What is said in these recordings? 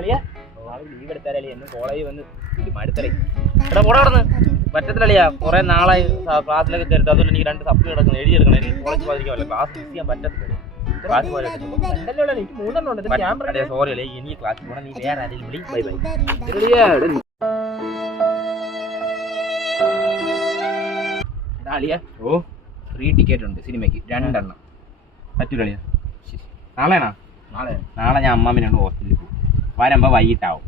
Leave എടുത്താലേ എന്നും കോളേജിൽ വന്ന് മടുത്തലേ ഇവിടെ കൂടെ കിടന്ന് പറ്റത്തില്ലളിയാ. കുറെ നാളായി ക്ലാസ്സിലൊക്കെ കയറിട്ട് അതുകൊണ്ട് എനിക്ക് 2 സപ്ലി കിടക്കുന്നു, എഴുതിയെടുക്കണം. എനിക്ക് കോളേജ് പോയിരിക്കാമല്ലോ, ക്ലാസ് മിസ് ചെയ്യാൻ പറ്റത്തില്ല. സോറി അല്ലേ, ഇനി ക്ലാസ് പോകണം. നീ വേറെ ആരെങ്കിലും വിളി. Bye bye. ഓ ഫ്രീ ടിക്കറ്റ് ഉണ്ട് സിനിമയ്ക്ക് 2 എണ്ണം. പറ്റൂലിയാ? നാളെയാണോ? നാളെ ഞാൻ അമ്മാമ്മനോട് ഹോസ്പിറ്റലിൽ പോകും. വരുമ്പോൾ വൈകിട്ടാവും.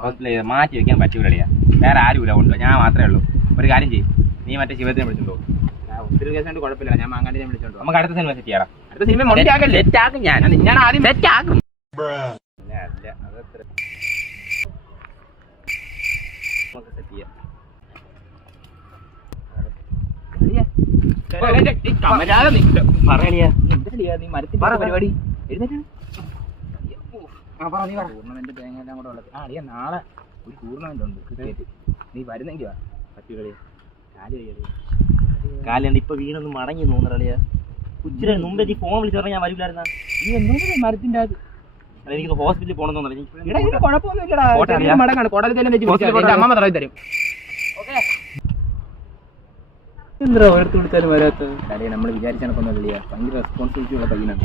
ഹോസ്പിറ്റലിൽ മാറ്റി വെക്കാൻ പറ്റൂലിയാ. വേറെ ആരുമില്ല, ഉണ്ടോ? ഞാൻ മാത്രമേ ഉള്ളൂ. ഒരു കാര്യം ചെയ്യും, നീ മറ്റേ ശിവത്തിനെ വിളിച്ചോണ്ടോ. ഒത്തിരി കേസ് കൊണ്ട് കുഴപ്പമില്ല, ഞാൻ മാങ്ങാണ്ടിനെ വിളിച്ചോണ്ടോ. നമുക്ക് അടുത്ത സിനിമ സെറ്റ് ചെയ്യാം. അടുത്ത സിനിമ സെറ്റാക്കും. ഞാൻ ആദ്യം സെറ്റാക്കും. അതത്ര നമുക്ക് സെറ്റ് ചെയ്യാം. നീ മരത്തിന്റെ പരിപാടി എഴുന്നേറ്റ് ടൂർണമെന്റ് തേങ്ങ എല്ലാം കൂടെ ഉള്ളത്. അളിയാ നാളെ ഒരു ടൂർണമെന്റ് ഉണ്ട് ക്രിക്കറ്റ്. നീ വരുന്നെങ്കിൽ വാ. പറ്റൂലേ? കാലുണ്ട് ഇപ്പൊ വീണൊന്നും മടങ്ങി തോന്നറിയാ. ഉച്ചിരി മുമ്പേ നീ ഫോൺ വിളിച്ചു പറഞ്ഞാൽ ഞാൻ വരില്ലായിരുന്ന. നീ എന്തോ മരത്തിന്റെ അത് എനിക്ക് ഹോസ്പിറ്റലിൽ പോകണം തോന്നുന്നില്ല. അമ്മ തറവി തരും. എന്താ ഒരിടത്ത് വിളിച്ചാലും വരാത്തത്? അല്ലേ നമ്മൾ വിചാരിച്ച കണക്കൊന്നുമില്ല. ഭയങ്കര റെസ്പോൺസിബിലിറ്റി ഉള്ള പയ്യനാണ്.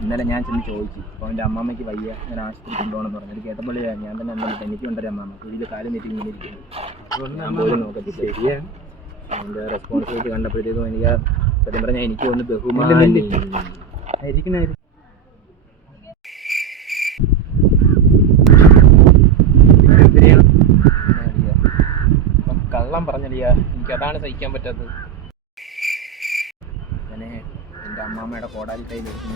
ഇന്നലെ ഞാൻ ചെന്ന് ചോദിച്ചു, അപ്പോൾ അവൻ്റെ അമ്മാമ്മയ്ക്ക് വയ്യ, ഞാൻ ആശുപത്രി കൊണ്ടുപോകണമെന്ന് പറഞ്ഞു. അത് കേട്ടപ്പോൾ ഞാൻ തന്നെ എന്താ എനിക്ക് ഉണ്ടൊരു അമ്മാമ്മ ഇതിൽ കാലം തെറ്റി ഇങ്ങനെ ഇരിക്കുന്നു. ഞാൻ പോലും നോക്കത്തില്ല. ശരിയാണ്. അതിൻ്റെ റെസ്പോൺസിബിലിറ്റി കണ്ടപ്പോഴത്തേക്കും എനിക്ക് സത്യം പറഞ്ഞാൽ എനിക്ക് ഒന്ന് ബഹുമാനം കള്ളം പറഞ്ഞില്ല. എനിക്ക് അതാണ് സഹിക്കാൻ പറ്റാത്തത്. അങ്ങനെ എൻ്റെ അമ്മാമ്മയുടെ കോടാലി കയ്യിലെടുത്ത്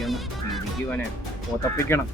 ഞാൻ ഇരിക്കുവാനെ ഓത്തപ്പിക്കണം.